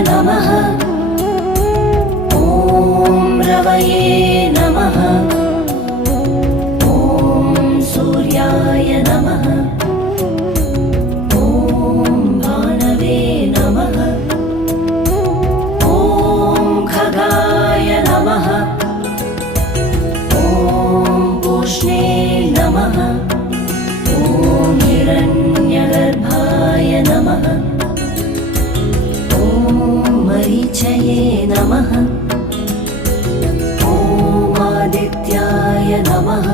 नमः। ॐ रवये नमः। ॐ सूर्याय नमः। ॐ भानवे नमः। ॐ खगाय नमः। ॐ पूष्णे नमः। ॐ हिरण्यगर्भाय नमः। ॐ मरीचये नमः। ॐ आदित्याय नमः।